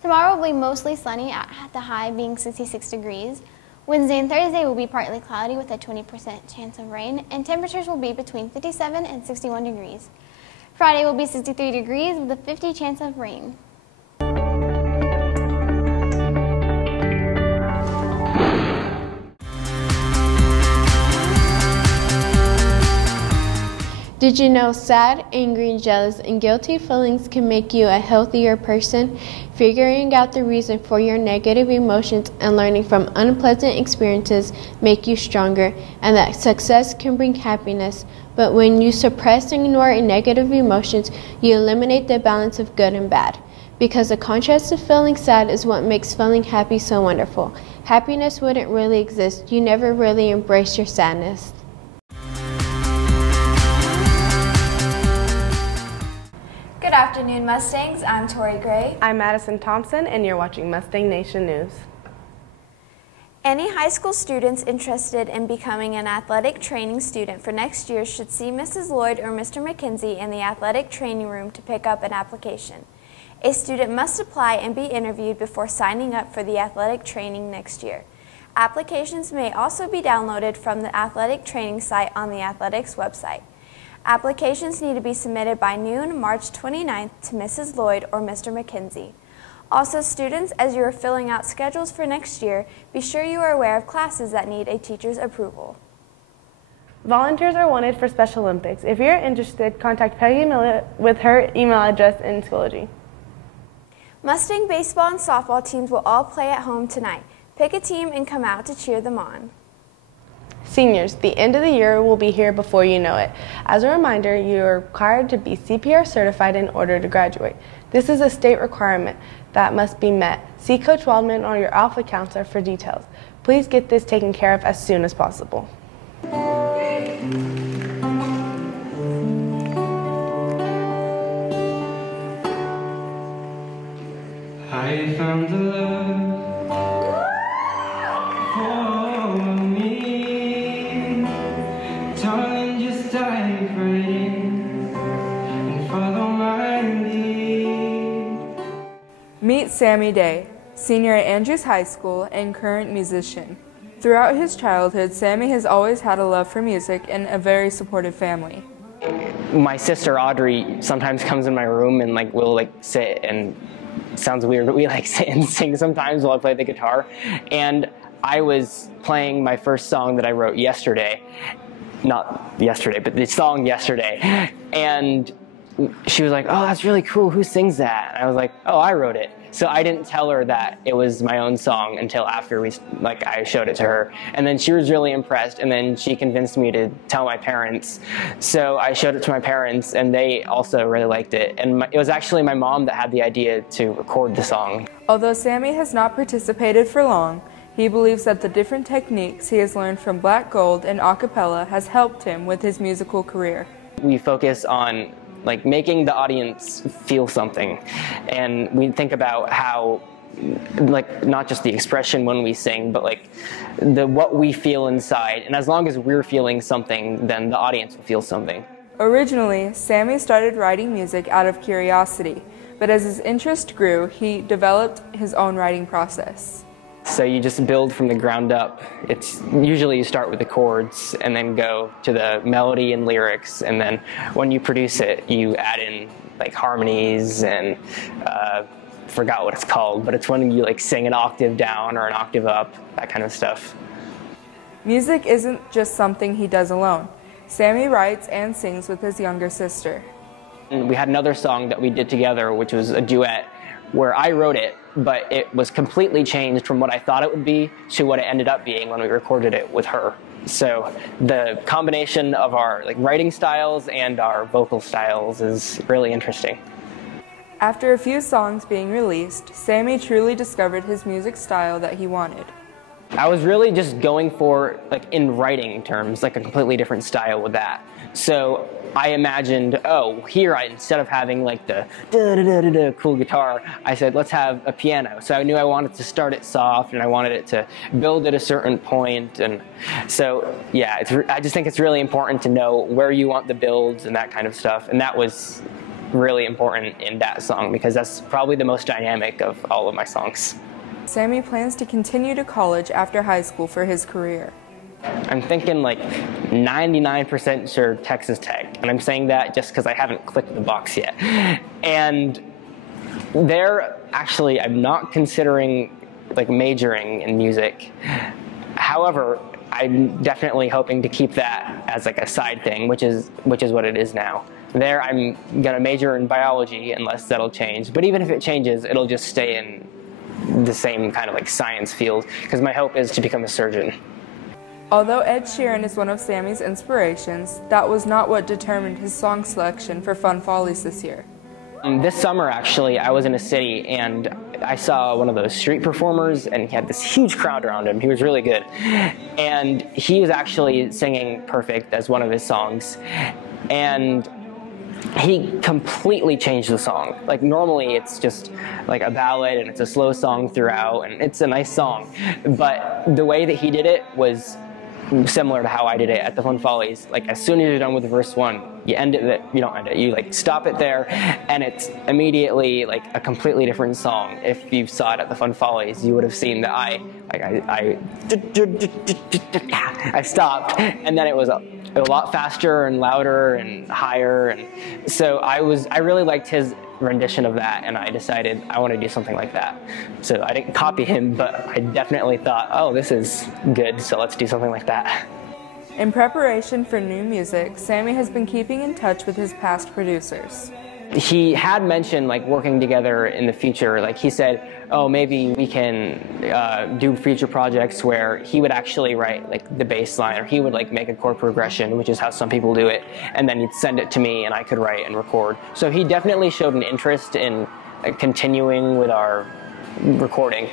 Tomorrow will be mostly sunny, at the high being 66 degrees. Wednesday and Thursday will be partly cloudy with a 20% chance of rain, and temperatures will be between 57 and 61 degrees. Friday will be 63 degrees with a 50% chance of rain. Did you know sad, angry, jealous, and guilty feelings can make you a healthier person? Figuring out the reason for your negative emotions and learning from unpleasant experiences make you stronger, and that success can bring happiness. But when you suppress and ignore negative emotions, you eliminate the balance of good and bad. Because the contrast of feeling sad is what makes feeling happy so wonderful. Happiness wouldn't really exist. You never really embrace your sadness. Good afternoon, Mustangs. I'm Tori Gray. I'm Madison Thompson, and you're watching Mustang Nation News. Any high school students interested in becoming an athletic training student for next year should see Mrs. Lloyd or Mr. McKenzie in the athletic training room to pick up an application. A student must apply and be interviewed before signing up for the athletic training next year. Applications may also be downloaded from the athletic training site on the athletics website. Applications need to be submitted by noon, March 29th to Mrs. Lloyd or Mr. McKenzie. Also, students, as you are filling out schedules for next year, be sure you are aware of classes that need a teacher's approval. Volunteers are wanted for Special Olympics. If you're interested, contact Peggy Millett with her email address in Schoology. Mustang baseball and softball teams will all play at home tonight. Pick a team and come out to cheer them on. Seniors, the end of the year will be here before you know it. As a reminder, you are required to be CPR certified in order to graduate. This is a state requirement that must be met. See Coach Waldman or your Alpha counselor for details. Please get this taken care of as soon as possible. I found the love for me. Darling, just dive right in and follow my lead. Meet Sammy Day, senior at Andrews High School and current musician. Throughout his childhood, Sammy has always had a love for music and a very supportive family. My sister Audrey sometimes comes in my room and we'll sit and, it sounds weird, but we sit and sing sometimes while I play the guitar. And I was playing my first song that I wrote yesterday, not yesterday, but the song yesterday. And she was like, "Oh, that's really cool. Who sings that?" And I was like, "Oh, I wrote it." So I didn't tell her that it was my own song until after I showed it to her. And then she was really impressed, and then she convinced me to tell my parents. So I showed it to my parents, and they also really liked it. And it was actually my mom that had the idea to record the song. Although Sammy has not participated for long, he believes that the different techniques he has learned from Black Gold and a cappella has helped him with his musical career. We focus on making the audience feel something, and we think about how not just the expression when we sing, but what we feel inside. And as long as we're feeling something, then the audience will feel something. Originally, Sammy started writing music out of curiosity, but as his interest grew, he developed his own writing process. So you just build from the ground up. It's usually you start with the chords and then go to the melody and lyrics, and then when you produce it, you add in harmonies and forgot what it's called, but it's when you sing an octave down or an octave up, that kind of stuff. Music isn't just something he does alone. Sammy writes and sings with his younger sister. And we had another song that we did together, which was a duet, where I wrote it, but it was completely changed from what I thought it would be to what it ended up being when we recorded it with her. So the combination of our writing styles and our vocal styles is really interesting. After a few songs being released, Sammy truly discovered his music style that he wanted. I was really just going for, like, in writing terms, like a completely different style with that. So I imagined, oh, here instead of having like the da-da-da-da-da cool guitar, I said, let's have a piano. So I knew I wanted to start it soft and I wanted it to build at a certain point. And so, yeah, I just think it's really important to know where you want the builds and that kind of stuff. And that was really important in that song because that's probably the most dynamic of all of my songs. Sammy plans to continue to college after high school for his career. I'm thinking like 99% sure Texas Tech, and I'm saying that just because I haven't clicked the box yet. And there, actually, I'm not considering like majoring in music. However, I'm definitely hoping to keep that as like a side thing, which is what it is now. There, I'm gonna major in biology unless that'll change. But even if it changes, it'll just stay in the same kind of like science field because my hope is to become a surgeon. Although Ed Sheeran is one of Sammy's inspirations, that was not what determined his song selection for Fun Follies this year. This summer, actually, I was in a city and I saw one of those street performers and he had this huge crowd around him. He was really good. And he was actually singing Perfect as one of his songs. And he completely changed the song. Like normally it's just like a ballad and it's a slow song throughout and it's a nice song. But the way that he did it was similar to how I did it at the Fun Follies. Like as soon as you're done with verse 1, you end it, you don't end it, you like stop it there and it's immediately like a completely different song. If you saw it at the Fun Follies, you would have seen that I stopped and then it was a lot faster and louder and higher, and so I really liked his rendition of that and I decided I want to do something like that. So I didn't copy him, but I definitely thought, oh, this is good, so let's do something like that. In preparation for new music, Sammy has been keeping in touch with his past producers. He had mentioned like working together in the future. Like he said, oh, maybe we can do future projects where he would actually write like the bass line or he would like make a chord progression, which is how some people do it, and then he'd send it to me and I could write and record. So he definitely showed an interest in continuing with our recording.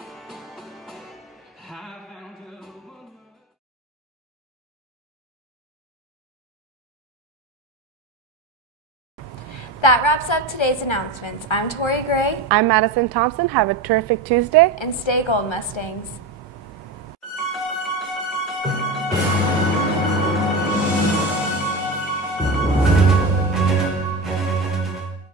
That wraps up today's announcements. I'm Tori Gray. I'm Madison Thompson. Have a terrific Tuesday. And stay gold, Mustangs.